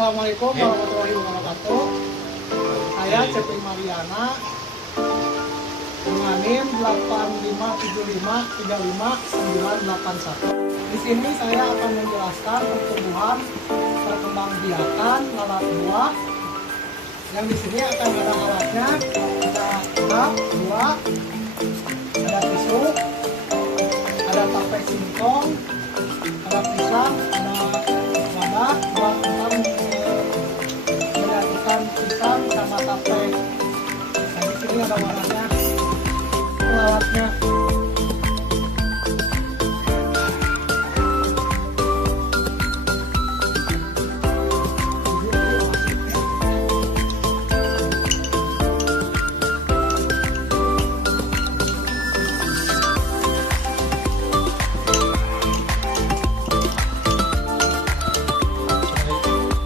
Assalamualaikum warahmatullahi wabarakatuh. Saya Cepi Mariana dengan NIM 857535981. Di sini saya akan menjelaskan pertumbuhan perkembangbiakan lalat buah. Yang di sini akan ada alatnya, ada tap, buah, ada tisu, ada tape singkong, ada pisang, ada wadah buat kita menyatukan pisang sama tape. Nah, di sini ada wadahnya, alatnya.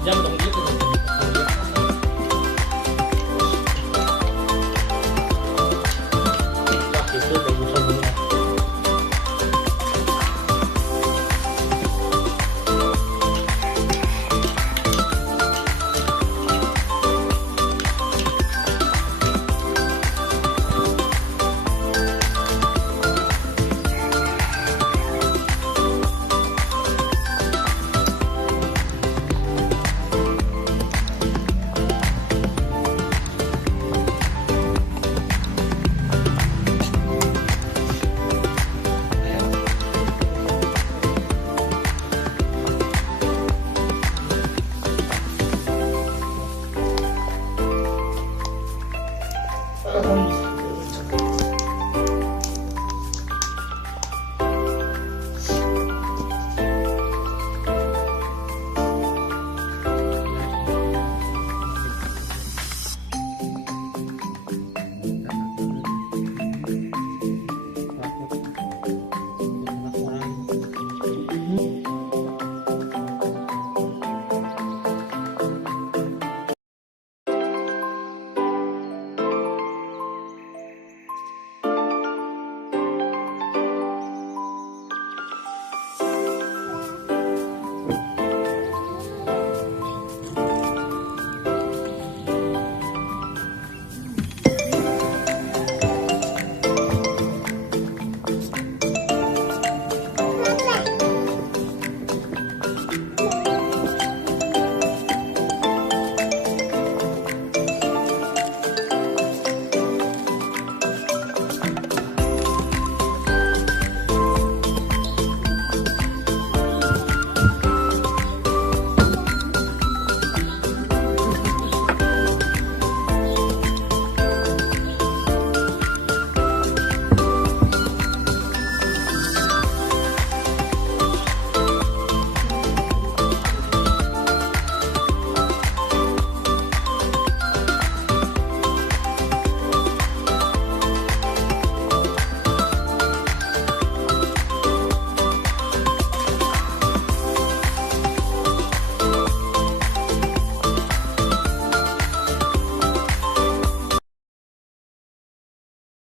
Jangan gitu. Wah, itu bagus banget.